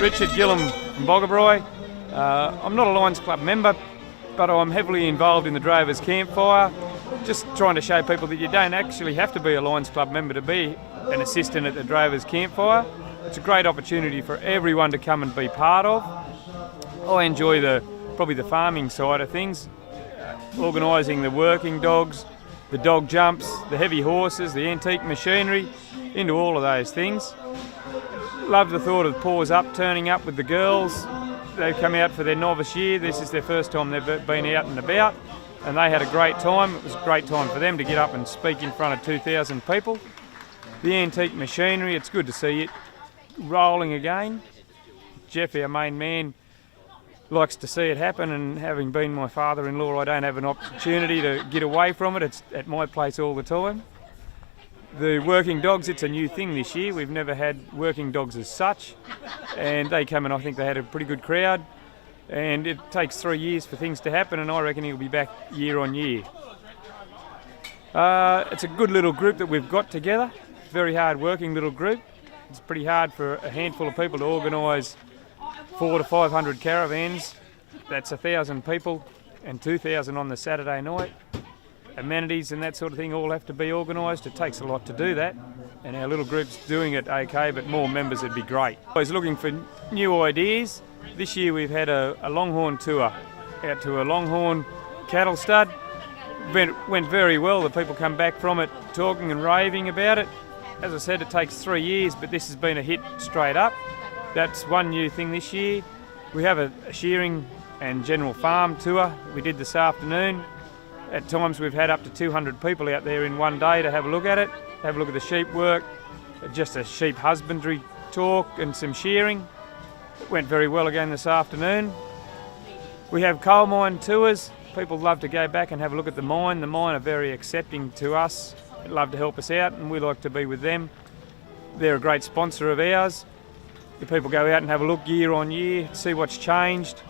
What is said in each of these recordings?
Richard Gillham from Boggabri. I'm not a Lions Club member, but I'm heavily involved in the Drovers Campfire, just trying to show people that you don't actually have to be a Lions Club member to be an assistant at the Drovers Campfire. It's a great opportunity for everyone to come and be part of. I enjoy probably the farming side of things, organising the working dogs, the dog jumps, the heavy horses, the antique machinery, into all of those things. Love the thought of Paws Up turning up with the girls. They've come out for their novice year. This is their first time they've been out and about, and they had a great time. It was a great time for them to get up and speak in front of 2,000 people. The antique machinery, it's good to see it rolling again. Jeff, our main man, likes to see it happen, and having been my father-in-law, I don't have an opportunity to get away from it. It's at my place all the time. The working dogs, it's a new thing this year. We've never had working dogs as such, and they come and I think they had a pretty good crowd, and it takes 3 years for things to happen, and I reckon he'll be back year on year. It's a good little group that we've got together, very hard working little group. It's pretty hard for a handful of people to organise 400 to 500 caravans. That's 1,000 people and 2,000 on the Saturday night. Amenities and that sort of thing all have to be organised. It takes a lot to do that, and our little group's doing it okay, but more members would be great. I was looking for new ideas. This year we've had a Longhorn tour out to a Longhorn cattle stud. Went very well. The people come back from it talking and raving about it. As I said, it takes 3 years, but this has been a hit straight up. That's one new thing this year. We have a shearing and general farm tour we did this afternoon. At times we've had up to 200 people out there in one day to have a look at it, have a look at the sheep work, just a sheep husbandry talk and some shearing. It went very well again this afternoon. We have coal mine tours. People love to go back and have a look at the mine. The mine are very accepting to us. They love to help us out, and we like to be with them. They're a great sponsor of ours. The people go out and have a look year on year, see what's changed.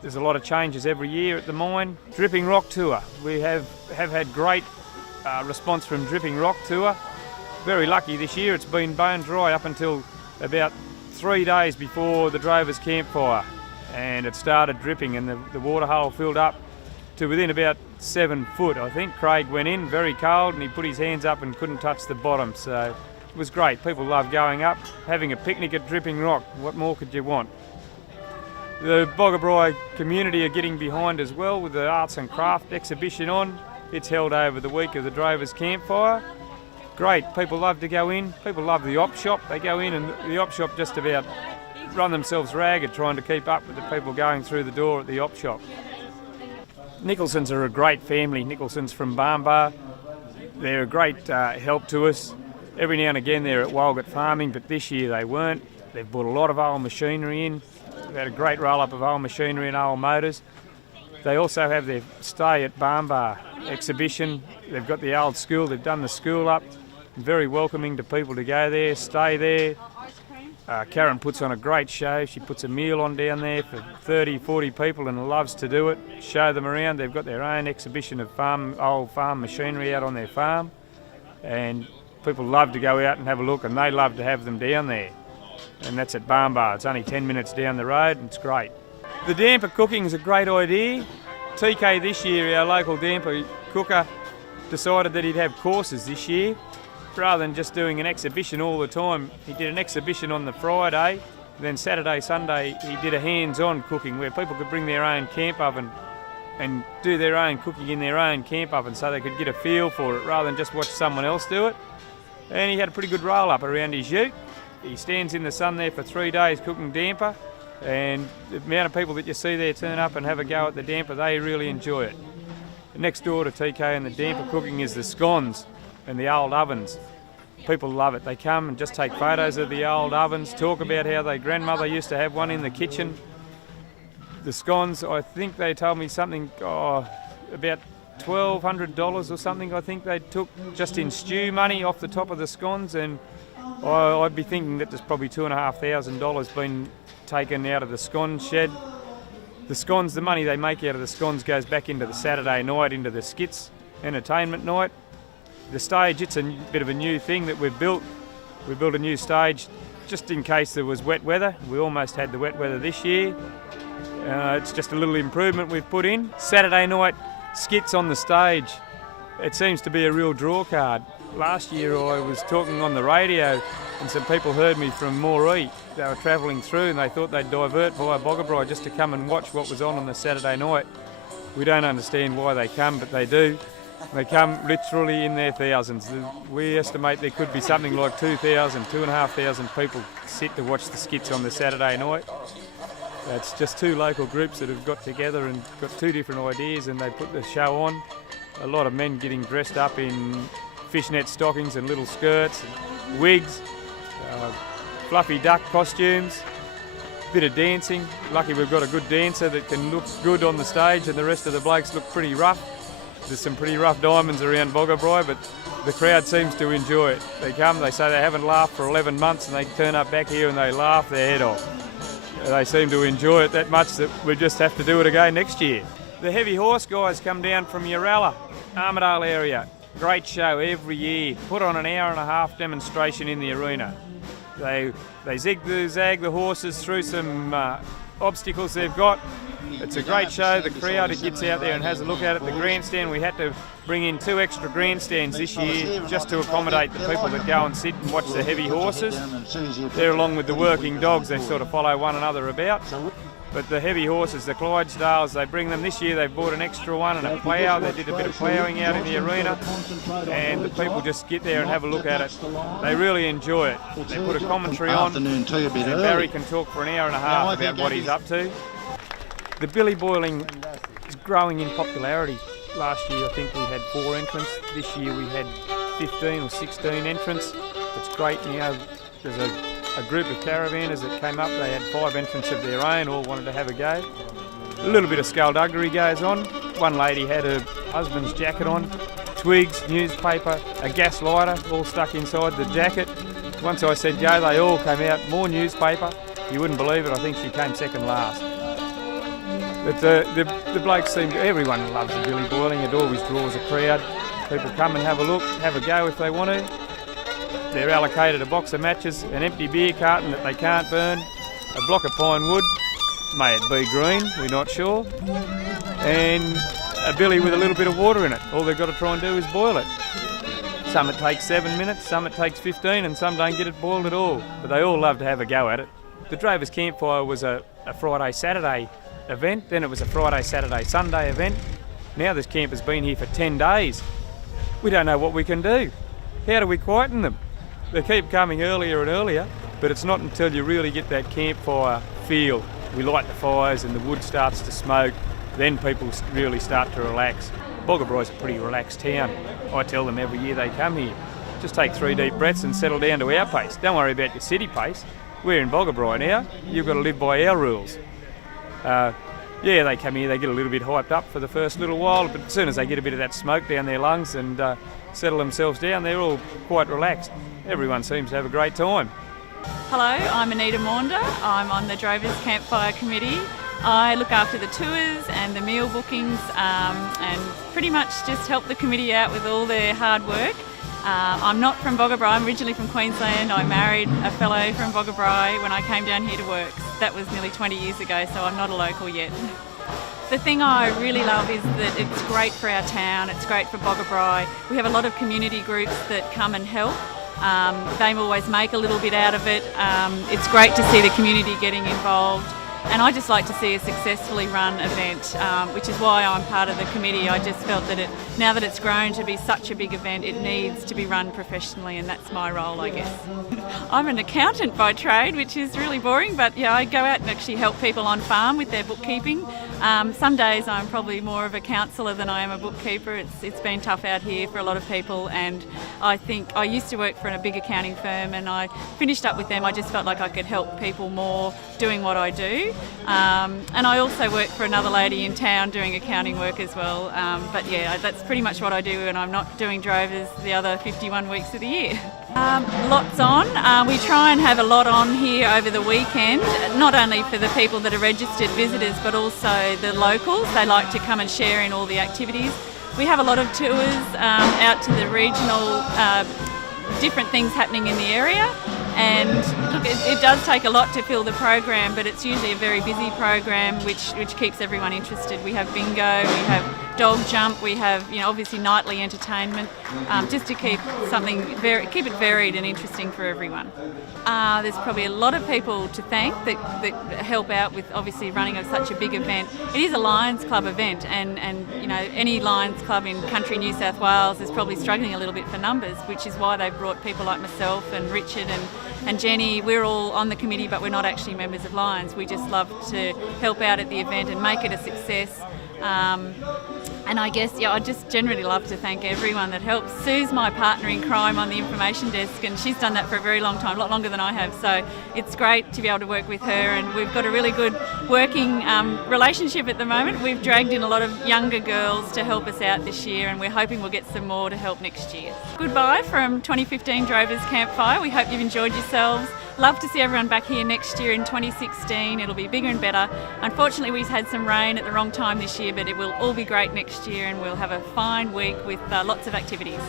There's a lot of changes every year at the mine. Dripping Rock Tour. We have had great response from Dripping Rock Tour. Very lucky this year. It's been bone dry up until about 3 days before the Drovers Campfire, and it started dripping, and the water hole filled up to within about 7 foot. I think Craig went in very cold, and he put his hands up and couldn't touch the bottom. So it was great. People love going up, having a picnic at Dripping Rock. What more could you want? The Boggabri community are getting behind as well with the arts and craft exhibition on. It's held over the week of the Drovers Campfire. Great, people love to go in. People love the op shop. They go in and the op shop just about run themselves ragged trying to keep up with the people going through the door at the op shop. Nicholsons are a great family. Nicholsons from Barnbar. They're a great help to us. Every now and again they're at Walgett farming, but this year they weren't. They've brought a lot of old machinery in. We've had a great roll-up of old machinery and old motors. They also have their stay at Barnbar exhibition. They've got the old school, they've done the school up. Very welcoming to people to go there, stay there. Karen puts on a great show. She puts a meal on down there for 30, 40 people and loves to do it, show them around. They've got their own exhibition of old farm machinery out on their farm, and people love to go out and have a look, and they love to have them down there. And that's at Barnbar. It's only 10 minutes down the road, and it's great. The damper cooking is a great idea. TK this year, our local damper cooker, decided that he'd have courses this year. Rather than just doing an exhibition all the time, he did an exhibition on the Friday, then Saturday, Sunday, he did a hands-on cooking where people could bring their own camp oven and do their own cooking in their own camp oven so they could get a feel for it rather than just watch someone else do it. And he had a pretty good roll-up around his ute. He stands in the sun there for 3 days cooking damper, and the amount of people that you see there turn up and have a go at the damper, they really enjoy it. Next door to TK and the damper cooking is the scones and the old ovens. People love it. They come and just take photos of the old ovens, talk about how their grandmother used to have one in the kitchen. The scones, I think they told me something, about $1,200 or something I think they took just in stew money off the top of the scones, and I'd be thinking that there's probably $2,500 been taken out of the scone shed. The scones, the money they make out of the scones goes back into the Saturday night, into the skits, entertainment night. The stage, it's a bit of a new thing that we've built. We built a new stage just in case there was wet weather. We almost had the wet weather this year. It's just a little improvement we've put in. Saturday night skits on the stage. It seems to be a real draw card. Last year I was talking on the radio and some people heard me from Moree. They were travelling through and they thought they'd divert via Boggabri just to come and watch what was on the Saturday night. We don't understand why they come, but they do. They come literally in their thousands. We estimate there could be something like 2,000, 2,500 people sit to watch the skits on the Saturday night. It's just two local groups that have got together and got two different ideas and they put the show on. A lot of men getting dressed up in fishnet stockings and little skirts, and wigs, fluffy duck costumes, bit of dancing. Lucky we've got a good dancer that can look good on the stage and the rest of the blokes look pretty rough. There's some pretty rough diamonds around Boggabri, but the crowd seems to enjoy it. They come, they say they haven't laughed for 11 months and they turn up back here and they laugh their head off. They seem to enjoy it that much that we just have to do it again next year. The heavy horse guys come down from Yarralla, Armidale area. Great show every year. Put on an hour-and-a-half demonstration in the arena. They zig-zag the horses through some obstacles they've got. It's a great show. The crowd gets out there and has a look at it. The grandstand, we had to bring in 2 extra grandstands this year just to accommodate the people that go and sit and watch the heavy horses. They're along with the working dogs. They sort of follow one another about. But the heavy horses, the Clydesdales, they bring them. This year they've bought an extra one and a plough. They did a bit of ploughing out in the arena and the people just get there and have a look at it. They really enjoy it. They put a commentary on and Barry can talk for an hour and a half about what he's up to. The billy boiling is growing in popularity. Last year I think we had 4 entrants. This year we had 15 or 16 entrants. It's great now. There's a group of caravanners that came up. They had 5 entrants of their own, all wanted to have a go. A little bit of skullduggery goes on. One lady had her husband's jacket on, twigs, newspaper, a gas lighter all stuck inside the jacket. Once I said go, they all came out, more newspaper. You wouldn't believe it, I think she came second last. But the blokes seem to, everyone loves the billy boiling, it always draws a crowd. People come and have a look, have a go if they want to. They're allocated a box of matches, an empty beer carton that they can't burn, a block of pine wood, may it be green, we're not sure, and a billy with a little bit of water in it. All they've got to try and do is boil it. Some it takes 7 minutes, some it takes 15, and some don't get it boiled at all. But they all love to have a go at it. The Drovers Campfire was a Friday-Saturday event, then it was a Friday-Saturday-Sunday event. Now this camp has been here for 10 days. We don't know what we can do. How do we quieten them? They keep coming earlier and earlier, but it's not until you really get that campfire feel. We light the fires and the wood starts to smoke, then people really start to relax. Boggabri's a pretty relaxed town. I tell them every year they come here, just take 3 deep breaths and settle down to our pace. Don't worry about your city pace. We're in Boggabri now, you've got to live by our rules. Yeah, they come here, they get a little bit hyped up for the first little while, but as soon as they get a bit of that smoke down their lungs and settle themselves down, they're all quite relaxed. Everyone seems to have a great time. Hello, I'm Anita Maunder. I'm on the Drovers Campfire Committee. I look after the tours and the meal bookings and pretty much just help the committee out with all their hard work. I'm not from Boggabri, I'm originally from Queensland. I married a fellow from Boggabri when I came down here to work. That was nearly 20 years ago, so I'm not a local yet. The thing I really love is that it's great for our town, it's great for Boggabri. We have a lot of community groups that come and help. They always make a little bit out of it. It's great to see the community getting involved. And I just like to see a successfully run event, which is why I'm part of the committee. I just felt that now that it's grown to be such a big event, it needs to be run professionally, and that's my role, I guess. I'm an accountant by trade, which is really boring, but yeah, I go out and actually help people on farm with their bookkeeping. Some days I'm probably more of a counsellor than I am a bookkeeper. It's been tough out here for a lot of people, and I think I used to work for a big accounting firm, and I finished up with them. I just felt like I could help people more doing what I do. do. And I also work for another lady in town doing accounting work as well. But yeah, that's pretty much what I do when I'm not doing Drovers the other 51 weeks of the year. Lots on. We try and have a lot on here over the weekend, not only for the people that are registered visitors but also the locals. They like to come and share in all the activities. We have a lot of tours out to the regional different things happening in the area, and look, it does take a lot to fill the program, but it's usually a very busy program which keeps everyone interested. We have bingo, we have dog jump, we have obviously nightly entertainment, just to keep keep it varied and interesting for everyone. There's probably a lot of people to thank that help out with obviously running of such a big event. It is a Lions Club event, and any Lions Club in country New South Wales is probably struggling a little bit for numbers, which is why they've brought people like myself and Richard and Jenny. We're all on the committee, but we're not actually members of Lions. We just love to help out at the event and make it a success. And I guess, I just generally love to thank everyone that helps. Sue's my partner in crime on the information desk, and she's done that for a very long time, a lot longer than I have. So it's great to be able to work with her, and we've got a really good working relationship at the moment. We've dragged in a lot of younger girls to help us out this year, and we're hoping we'll get some more to help next year. Goodbye from 2015 Drovers Campfire. We hope you've enjoyed yourselves. Love to see everyone back here next year in 2016. It'll be bigger and better. Unfortunately, we've had some rain at the wrong time this year, but it will all be great next year, and we'll have a fine week with lots of activities.